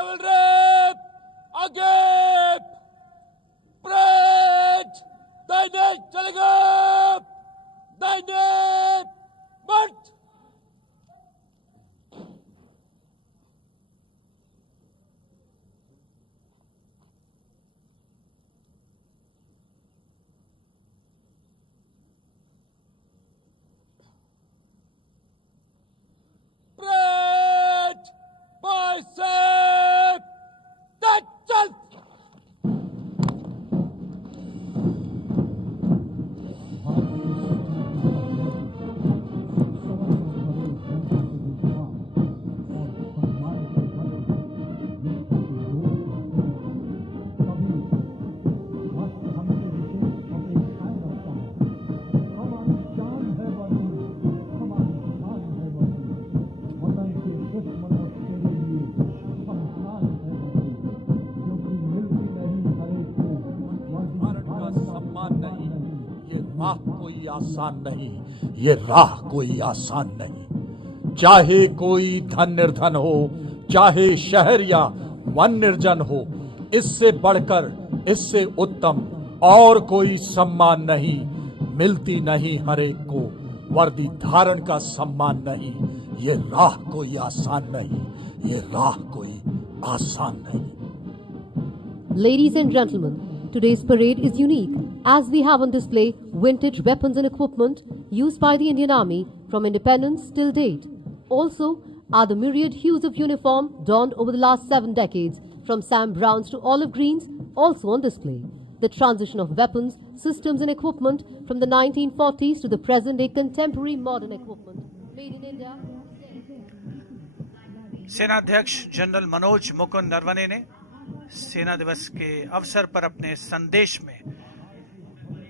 Cavalry! Agape! Parade! Daine Telugu! Daine March! Parade! Bicep! Touch! राह कोई आसान नहीं, ये राह कोई आसान नहीं। चाहे कोई धन निर्धन हो, चाहे शहर या वन निर्जन हो, इससे बढ़कर, इससे उत्तम और कोई सम्मान नहीं। मिलती नहीं हर एक को वर्दी धारण का सम्मान नहीं। ये राह कोई आसान नहीं, ये राह कोई आसान नहीं। Ladies and gentlemen, today's parade is unique as we have on display vintage weapons and equipment used by the Indian Army from independence till date. Also are the myriad hues of uniform donned over the last 7 decades from Sam Browns to olive greens also on display. The transition of weapons, systems and equipment from the 1940s to the present day contemporary modern equipment made in India. सेनाध्यक्ष general Manoj Mukund Naravane ने सेना दिवस के अवसर पर अपने संदेश में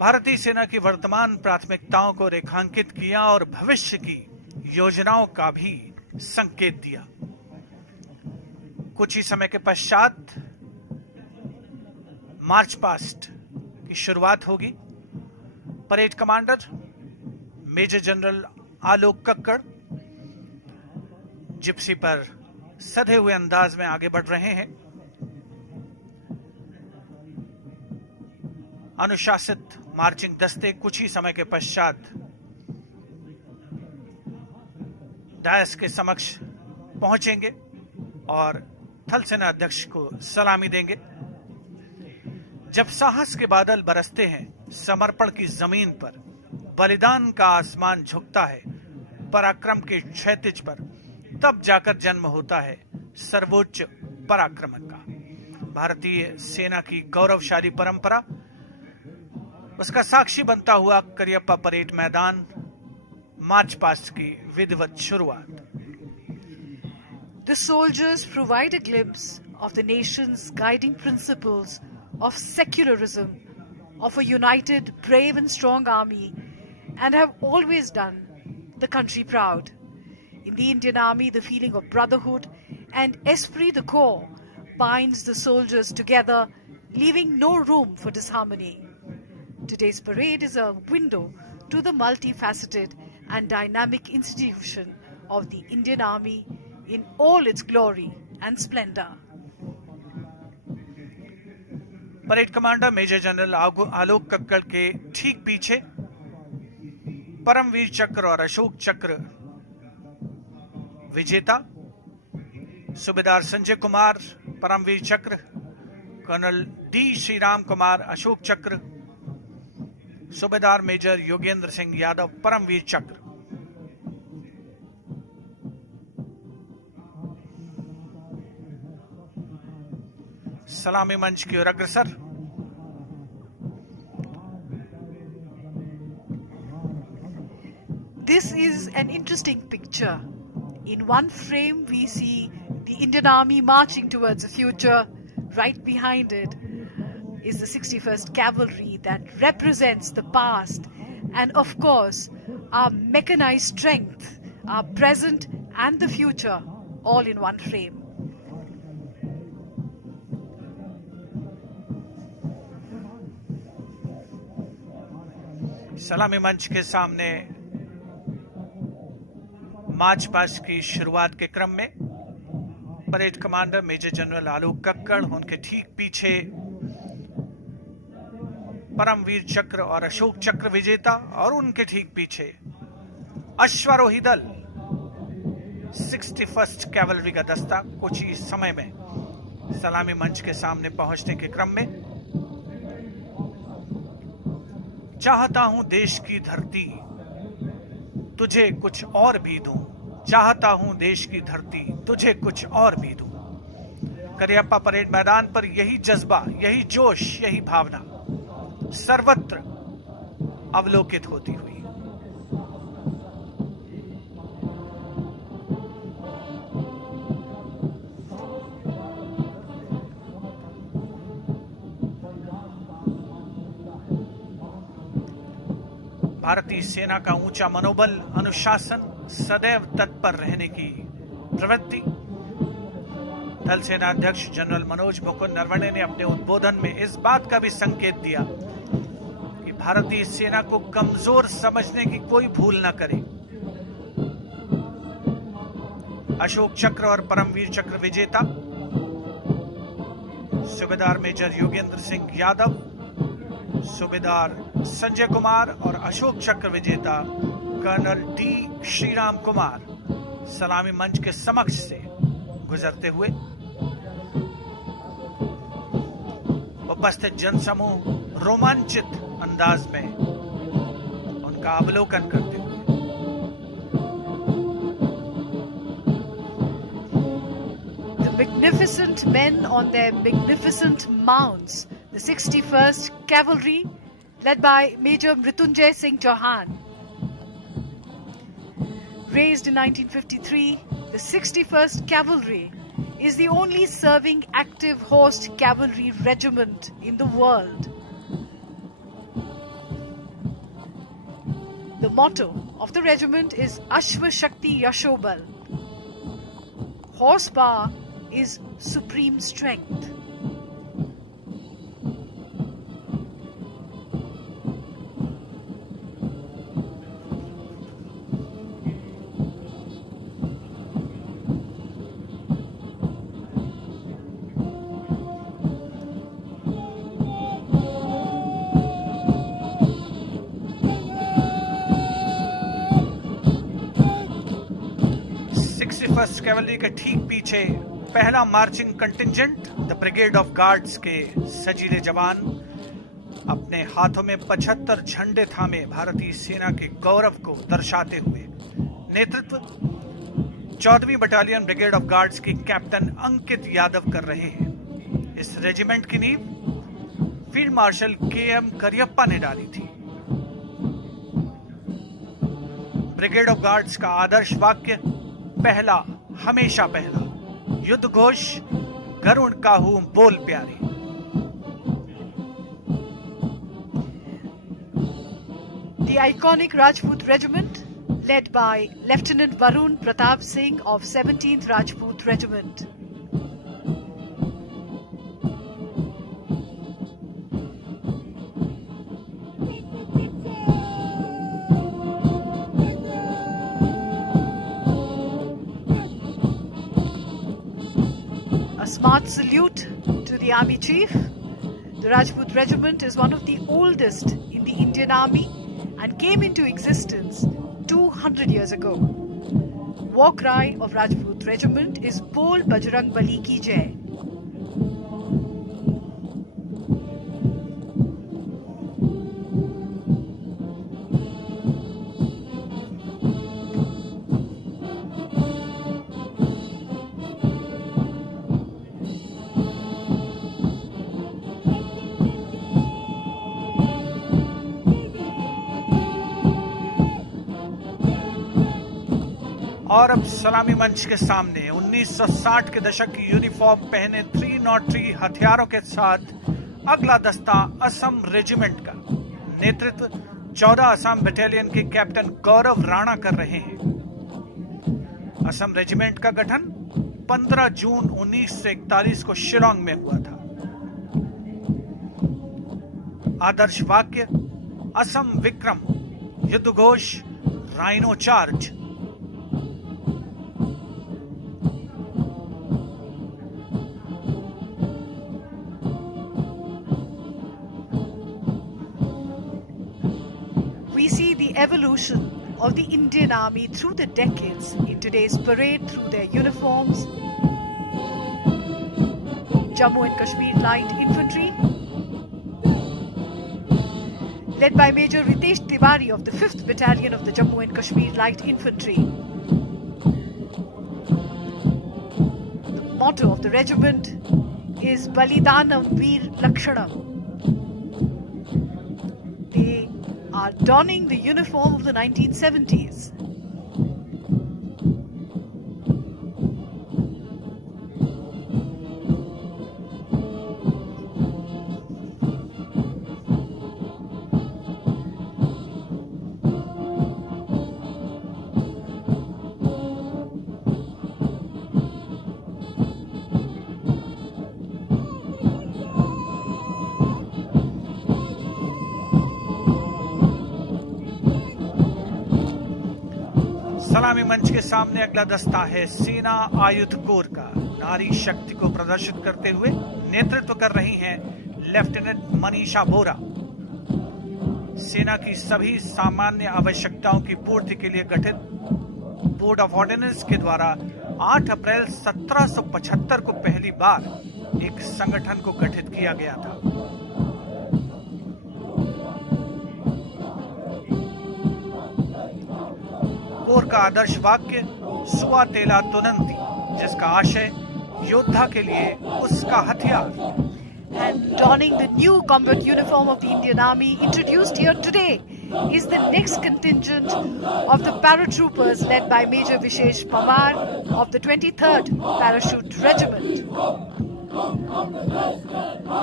भारतीय सेना की वर्तमान प्राथमिकताओं को रेखांकित किया और भविष्य की योजनाओं का भी संकेत दिया। कुछ ही समय के पश्चात मार्च पास्ट की शुरुआत होगी। Parade commander major general Alok Kakkar Gypsy पर सधे हुए अंदाज में आगे बढ़ रहे हैं। अनुशासित मार्चिंग दस्ते कुछ ही समय के पश्चात डायस के समक्ष पहुंचेंगे और थल सेना अध्यक्ष को सलामी देंगे। जब साहस के बादल बरसते हैं समर्पण की जमीन पर, बलिदान का आसमान झुकता है पराक्रम के क्षैतिज पर, तब जाकर जन्म होता है सर्वोच्च पराक्रमण का। भारतीय सेना की गौरवशाली परंपरा, उसका साक्षी बनता हुआ करियप्पा परेड मैदान, मार्च पास्ट की विधिवत शुरुआत। The soldiers provide a glimpse of the nation's guiding principles of secularism, of a united, brave and strong army, and have always done the country proud. In the Indian Army, the feeling of brotherhood and esprit de corps binds the soldiers together, leaving no room for disharmony. Today's parade is a window to the multifaceted and dynamic institution of the Indian Army in all its glory and splendor. Parade commander major general Alok Kakkar के ठीक पीछे परमवीर चक्र और अशोक चक्र विजेता सूबेदार संजय कुमार परमवीर चक्र, colonel D Shriram Kumar Ashok चक्र, सूबेदार मेजर योगेंद्र सिंह यादव परमवीर चक्र। सलामी मंच की ओर अग्रसर। This is an interesting picture. In one frame, we see the Indian Army marching towards the future. Right behind it is the 61st Cavalry that represents the past and, of course, our mechanized strength, our present and the future, all in one frame. सलामी मंच के सामने march past की शुरुआत के क्रम में parade commander major general Alok Kakkar, उनके ठीक पीछे परमवीर चक्र और अशोक चक्र विजेता, और उनके ठीक पीछे अश्वारोही दल 61st कैवलरी का दस्ता कुछ ही समय में सलामी मंच के सामने पहुंचने के क्रम में। चाहता हूं देश की धरती तुझे कुछ और भी दूं, चाहता हूं देश की धरती तुझे कुछ और भी दूं। करियप्पा परेड मैदान पर यही जज्बा, यही जोश, यही भावना सर्वत्र अवलोकित होती हुई। भारतीय सेना का ऊंचा मनोबल, अनुशासन, सदैव तत्पर रहने की प्रवृत्ति। थल सेना अध्यक्ष जनरल मनोज मुकुंद नरवणे ने अपने उद्बोधन में इस बात का भी संकेत दिया कि भारतीय सेना को कमजोर समझने की कोई भूल न करे। अशोक चक्र और परमवीर चक्र विजेता सूबेदार मेजर योगेंद्र सिंह यादव, सूबेदार संजय कुमार और अशोक चक्र विजेता कर्नल डी श्रीराम कुमार सलामी मंच के समक्ष से गुजरते हुए उपस्थित जनसमूह रोमांचित अंदाज में उनका अवलोकन करते हुए The magnificent men on their magnificent mounts, the 61st Cavalry, led by Major Mrityunjay Singh Chauhan. Raised in 1953, the 61st Cavalry is the only serving active horsed cavalry regiment in the world. The motto of the regiment is Ashva Shakti Yashobal. Horsepower is supreme strength. First cavalry के ठीक पीछे पहला marching contingent the brigade of guards के सजीले जवान अपने हाथों में 75 झंडे थामे भारतीय सेना के गौरव को दर्शाते हुए। नेतृत्व 14वीं बटालियन ब्रिगेड ऑफ गार्ड्स के कैप्टन अंकित यादव कर रहे हैं। इस रेजिमेंट की नींव फील्ड मार्शल के.एम. करियप्पा ने डाली थी। ब्रिगेड ऑफ गार्ड्स का आदर्श वाक्य पहला हमेशा पहला, युद्ध घोष गरुड़ काहू बोल प्यारे। The iconic Rajput Regiment, led by Lieutenant Varun Pratap Singh of 17th Rajput Regiment. A smart salute to the Army Chief. The Rajput Regiment is one of the oldest in the Indian Army and came into existence 200 years ago. War cry of Rajput Regiment is Bol Bajrang Bali Ki Jai. और अब सलामी मंच के सामने 1960 के दशक की uniform पहने 303 हथियारों के साथ अगला दस्ता असम रेजिमेंट का नेतृत्व 14 असम बटालियन के कैप्टन गौरव राणा कर रहे हैं। असम रेजिमेंट का गठन 15 जून 1941 को शिलोंग में हुआ था। आदर्श वाक्य असम विक्रम, युद्ध Ghosh rhino charge. the evolution of the Indian Army through the decades in today's parade through their uniforms. Jammu and Kashmir Light Infantry, led by Major Ritesh Tiwari of the 5th Battalion of the Jammu and Kashmir Light Infantry. The motto of the regiment is Balidanam Veer Lakshanam. They are donning the uniform of the 1970s. सलामी मंच के सामने अगला दस्ता है सेना आयुध core का। नारी शक्ति को प्रदर्शित करते हुए नेतृत्व कर रही हैं लेफ्टिनेंट मनीषा बोरा। सेना की सभी सामान्य आवश्यकताओं की पूर्ति के लिए गठित बोर्ड ऑफ ऑर्डिनेंस के द्वारा 8 अप्रैल 1775 को पहली बार एक संगठन को गठित किया गया था। कोर का आदर्श वाक्य सुआ तेला तुनंती, जिसका आशय योद्धा के लिए उसका हथियार। And donning the new combat uniform of the Indian Army introduced here today is the next contingent of the paratroopers led by Major Vishesh Pawar of the 23rd Parachute Regiment.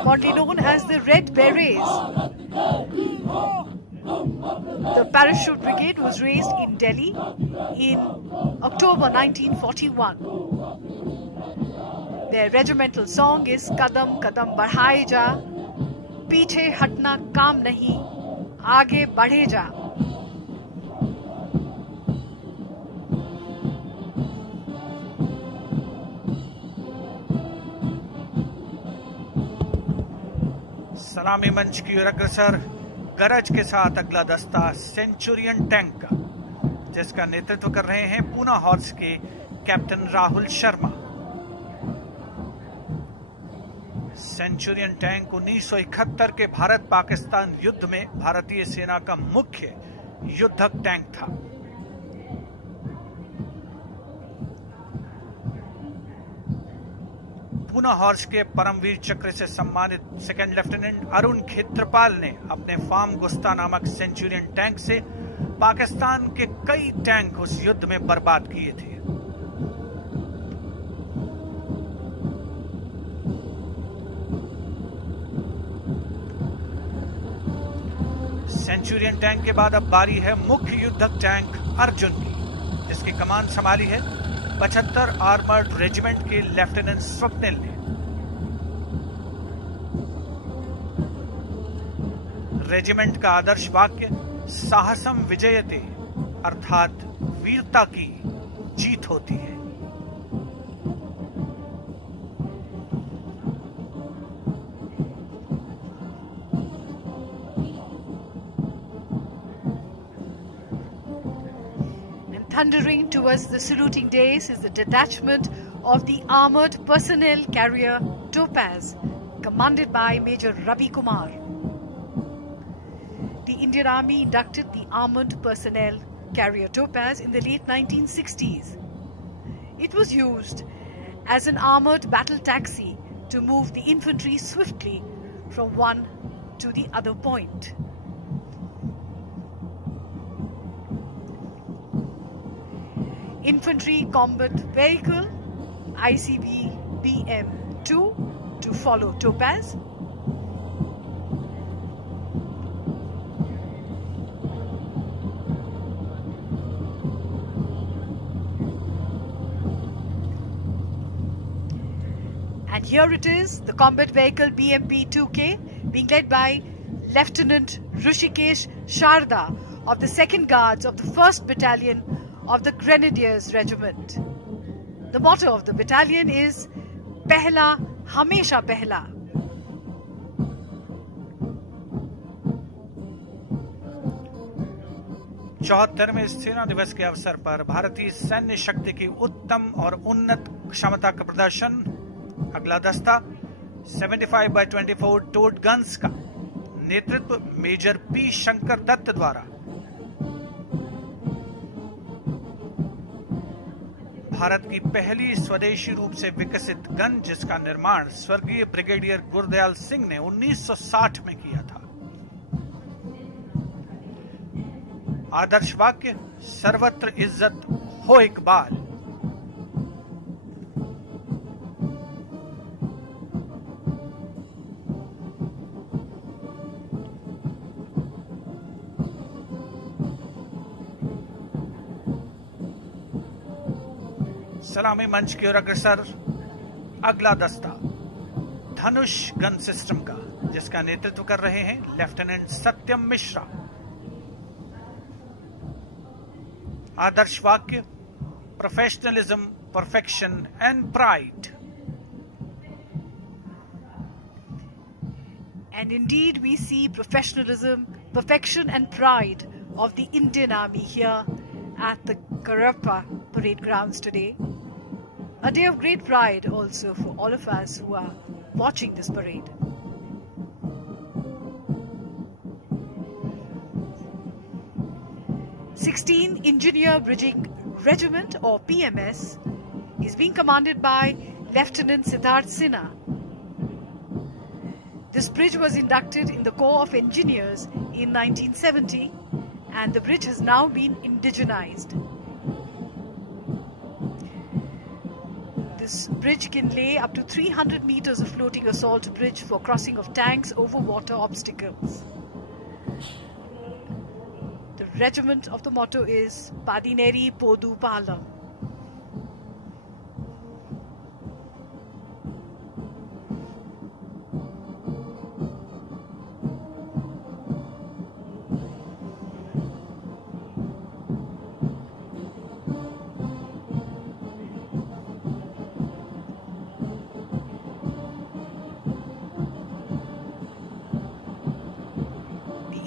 Fondly known as the Red Berets, the Parachute Brigade was raised in Delhi in October 1941. Their regimental song is Kadam Kadam Badhaye Ja, Piche Hatna Kaam Nahi, Aage Badhe Ja. सलामी मंच की ओर अग्रसर गरज के साथ अगला दस्ता Centurion tank का, जिसका नेतृत्व कर रहे हैं पूना हॉर्स के captain Rahul Sharma. Centurion tank 1971 के भारत पाकिस्तान युद्ध में भारतीय सेना का मुख्य युद्धक टैंक था। पूना हॉर्स के परमवीर चक्र से सम्मानित सेकंड लेफ्टिनेंट अरुण खेत्रपाल ने अपने फार्म गुस्ता नामक सेंचुरियन टैंक से पाकिस्तान के कई टैंक उस युद्ध में बर्बाद किए थे। सेंचुरियन टैंक के बाद अब बारी है मुख्य युद्धक टैंक अर्जुन की, जिसकी कमान संभाली है 75 आर्मर्ड रेजिमेंट के लेफ्टिनेंट स्वप्निल ने। रेजिमेंट का आदर्श वाक्य साहसम विजयते, अर्थात वीरता की जीत होती है। Thundering towards the saluting dais is the detachment of the Armored Personnel Carrier Topaz, commanded by Major Ravi Kumar. The Indian Army inducted the Armored Personnel Carrier Topaz in the late 1960s. It was used as an armored battle taxi to move the infantry swiftly from one to the other point. Infantry Combat Vehicle ICV BM-2 to follow Topaz. And here it is, the combat vehicle BMP-2K, being led by Lieutenant Rushikesh Sharda of the 2nd Guards of the 1st Battalion of the Grenadiers Regiment. The motto of the battalion is Pehla Hamesha Pehla. 74वें सेना दिवस के अवसर पर भारतीय सैन्य शक्ति की उत्तम और उन्नत क्षमता का प्रदर्शन। अगला दस्ता 75x24 टोड गन्स का नेतृत्व मेजर पी शंकर दत्त द्वारा। भारत की पहली स्वदेशी रूप से विकसित गन, जिसका निर्माण स्वर्गीय ब्रिगेडियर गुरदयाल सिंह ने 1960 में किया था। आदर्श वाक्य, सर्वत्र इज्जत हो इकबाल। सलामी मंच की ओर अग्रसर अगला दस्ता धनुष गन सिस्टम का, जिसका नेतृत्व कर रहे हैं लेफ्टिनेंट सत्यम मिश्रा। आदर्श वाक्य, professionalism, perfection and pride. And indeed, we see professionalism, perfection, and pride of the Indian Army here at the Karappa Parade Grounds today. A day of great pride also for all of us who are watching this parade. "16 Engineer Bridging Regiment, or PMS, is being commanded by Lieutenant Siddharth Sinha. This bridge was inducted in the Corps of Engineers in 1970, and the bridge has now been indigenized. This bridge can lay up to 300 meters of floating assault bridge for crossing of tanks over water obstacles. The regiment of the motto is Padineri Podu Palam.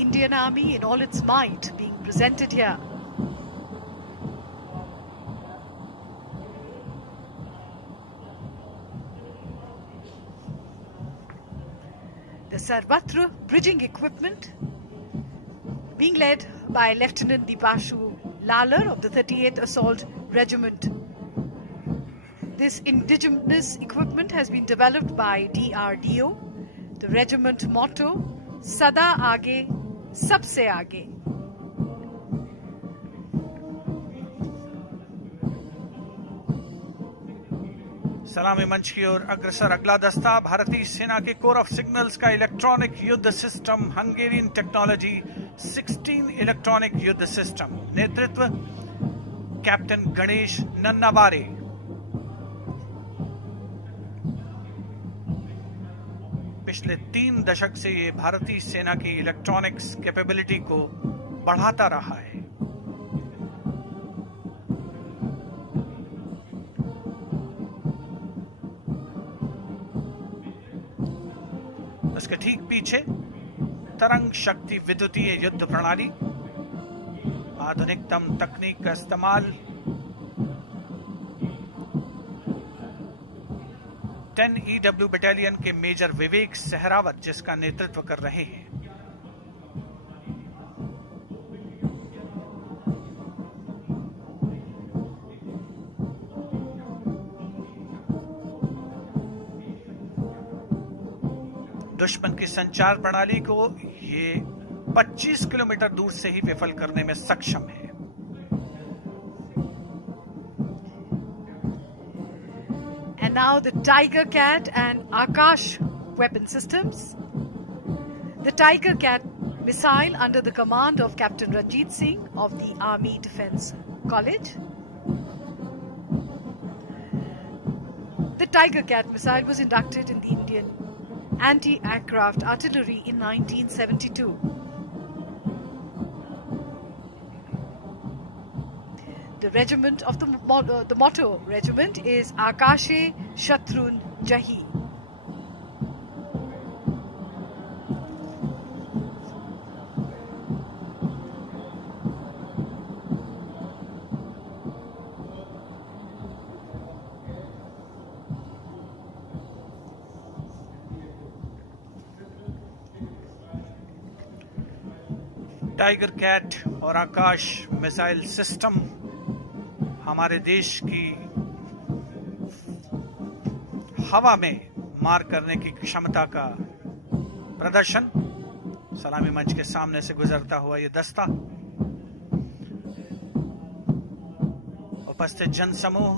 Indian Army in all its might being presented here. The Sarvatra bridging equipment being led by Lieutenant Dipashu Lalar of the 38th Assault Regiment. This indigenous equipment has been developed by DRDO. The regiment motto, Sada Aage, Sabse Aage. सलामी मंच की ओर अग्रसर अगला दस्ता भारतीय सेना के core of signals का इलेक्ट्रॉनिक युद्ध सिस्टम, हंगेरियन टेक्नोलॉजी 16 इलेक्ट्रॉनिक युद्ध सिस्टम। नेतृत्व कैप्टन गणेश नन्नावारे। पिछले 3 दशक से ये भारतीय सेना की इलेक्ट्रॉनिक्स कैपेबिलिटी को बढ़ाता रहा है। उसके ठीक पीछे तरंग शक्ति विद्युतीय युद्ध प्रणाली, आधुनिकतम तकनीक का इस्तेमाल, 10 EW बटालियन के मेजर विवेक सहरावत, जिसका नेतृत्व कर रहे हैं। दुश्मन की संचार प्रणाली को ये 25 किलोमीटर दूर से ही विफल करने में सक्षम है। And now the Tiger Cat and Akash weapon systems. The Tiger Cat missile under the command of Captain Ranjit Singh of the Army Defence College. The Tiger Cat missile was inducted in the Indian Anti-Aircraft Artillery in 1972. The regiment of the motto regiment is Akashe Shatrun Jahi. Tiger Cat और Akash missile system हमारे देश की हवा में मार करने की क्षमता का प्रदर्शन। सलामी मंच के सामने से गुजरता हुआ ये दस्ता, उपस्थित जनसमूह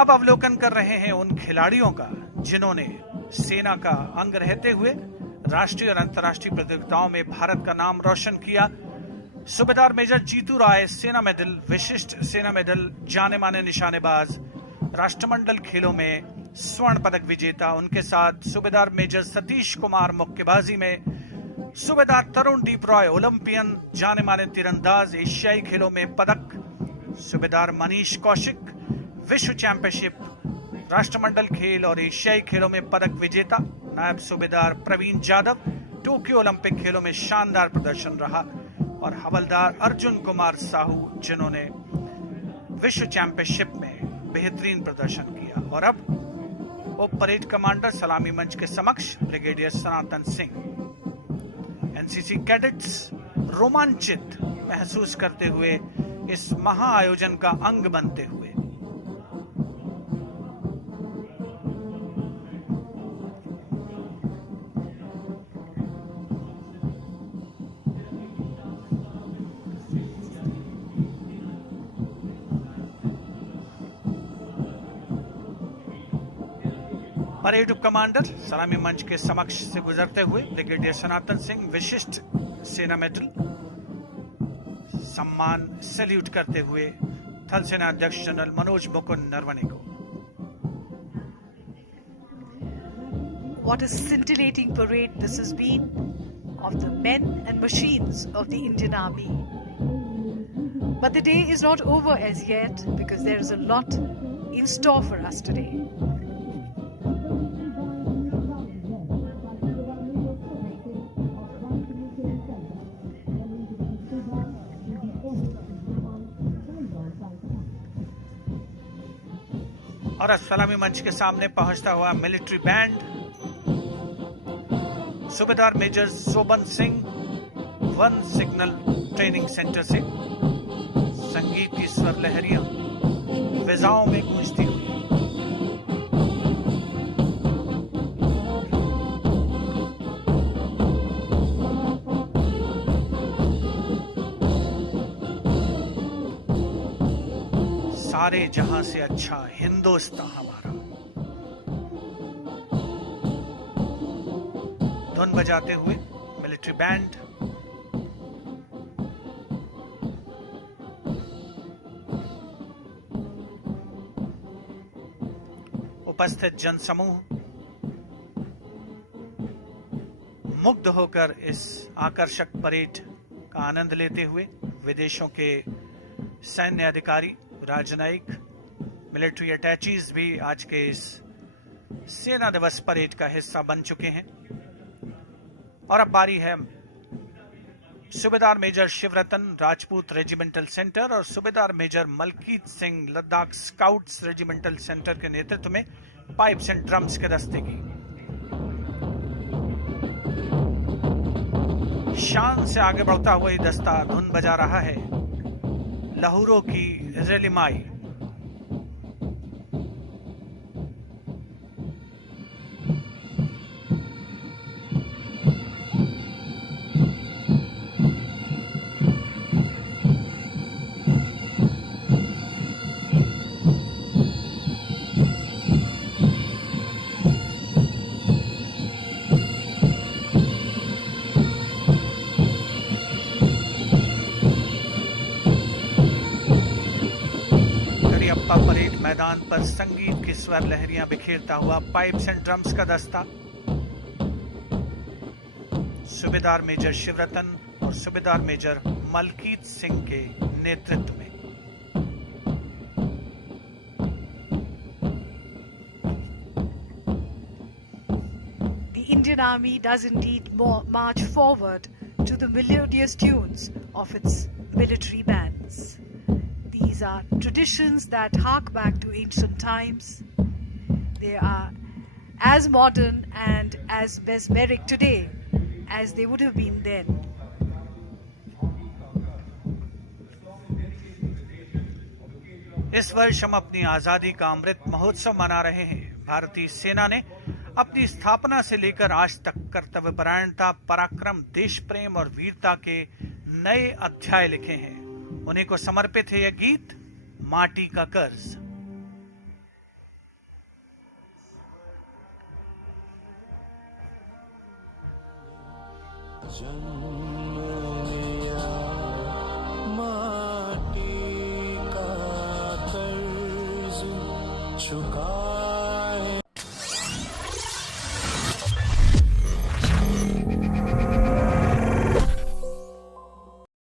अब अवलोकन कर रहे हैं उन खिलाड़ियों का जिन्होंने सेना का अंग रहते हुए राष्ट्रीय और अंतर्राष्ट्रीय प्रतियोगिताओं में भारत का नाम रोशन किया। सूबेदार मेजर जीतू राय सेना मेडल, विशिष्ट सेना मेडल, जाने माने निशानेबाज, राष्ट्रमंडल खेलों में स्वर्ण पदक विजेता। उनके साथ सूबेदार मेजर सतीश कुमार मुक्केबाजी में, सूबेदार तरुण दीप रॉय ओलंपियन, जाने माने तीरंदाज, एशियाई खेलों में पदक, सूबेदार मनीष कौशिक विश्व चैंपियनशिप, राष्ट्रमंडल खेल और एशियाई खेलों में पदक विजेता। नायब सूबेदार प्रवीण जाधव टोक्यो ओलंपिक खेलों में शानदार प्रदर्शन रहा, और हवलदार अर्जुन कुमार साहू जिन्होंने विश्व चैंपियनशिप में बेहतरीन प्रदर्शन किया। और अब उप परेड कमांडर सलामी मंच के समक्ष ब्रिगेडियर सनातन सिंह। एनसीसी कैडेट्स रोमांचित महसूस करते हुए इस महा आयोजन का अंग बनते हुए। परेड उप कमांडर सलामी मंच के समक्ष से गुजरते हुए ब्रिगेडियर सनातन सिंह विशिष्ट सेना मेडल सम्मान सैल्यूट करते हुए थल सेना अध्यक्ष जनरल मनोज मुकुंद नरवणे को। What a scintillating parade this has been of the men and machines of the Indian Army. But the day is not over as yet, because there is a lot in store for us today. और सलामी मंच के सामने पहुंचता हुआ military band, सूबेदार major Soban Singh one signal training centre से संगीत की स्वर लहरियां फिजाओं में गूंजती हुई। सारे जहां से अच्छा हिंदुस्तान हमारा, धुन बजाते हुए मिलिट्री बैंड उपस्थित जनसमूह मुग्ध होकर इस आकर्षक परेड का आनंद लेते हुए विदेशों के सैन्य अधिकारी, राजनयिक, मिलिट्री अटैचीज भी आज के इस सेना दिवस परेड का हिस्सा बन चुके हैं। और अब बारी है सूबेदार major Shivratan Rajput regimental centre और सूबेदार major Malkit Singh Ladakh scouts regimental centre के नेतृत्व में पाइप्स एंड ड्रम्स के दस्ते की। शान से आगे बढ़ता हुआ ये दस्ता धुन बजा रहा है लहूरों की रेलिमाई। परेड मैदान पर संगीत की स्वर लहरियां बिखेरता हुआ पाइप्स एंड ड्रम्स का दस्ता सूबेदार मेजर शिवरतन और सूबेदार मेजर मलकीत सिंह के नेतृत्व में। The Indian Army does indeed march forward to the melodious tunes of its military bands. These are traditions that hark back to ancient times. They are as modern and as mesmeric today as they would have been then. इस वर्ष हम अपनी आजादी का अमृत महोत्सव मना रहे हैं। भारतीय सेना ने अपनी स्थापना से लेकर आज तक कर्तव्यपरायणता, पराक्रम, देश प्रेम और वीरता के नए अध्याय लिखे हैं। उन्हीं को समर्पित है यह गीत, माटी का कर्ज। माटी का कर्ज चुका